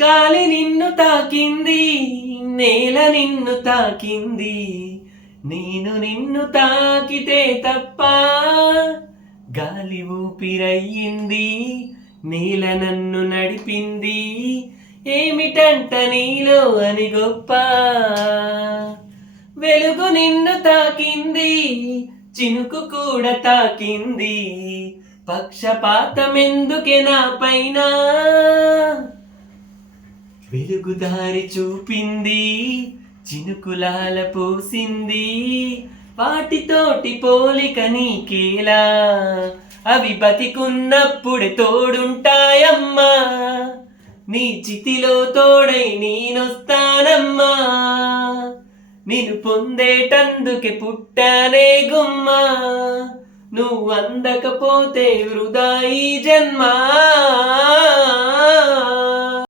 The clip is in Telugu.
గాలి నిన్ను తాకింది, నేల నిన్ను తాకింది, నేను నిన్ను తాకితే తప్ప. గాలి ఊపిరయ్యింది, నేల నన్ను నడిపింది, ఏమిటంట నీలో అని గొప్ప. వెలుగు నిన్ను తాకింది, చినుకు కూడా తాకింది, పక్షపాతమెందుకే నా పైన. వెలుగుదారి చూపింది, చినుకులాల పోసింది, వాటితోటి పోలిక నీకేలా. అవి బతికున్నప్పుడే తోడుంటాయమ్మా, నీ చితిలో తోడై నేనొస్తానమ్మా. నిన్ను పొందేటందుకే పుట్టానే గుమ్మా, నువ్వు అందకపోతే వృధా ఈ జన్మ.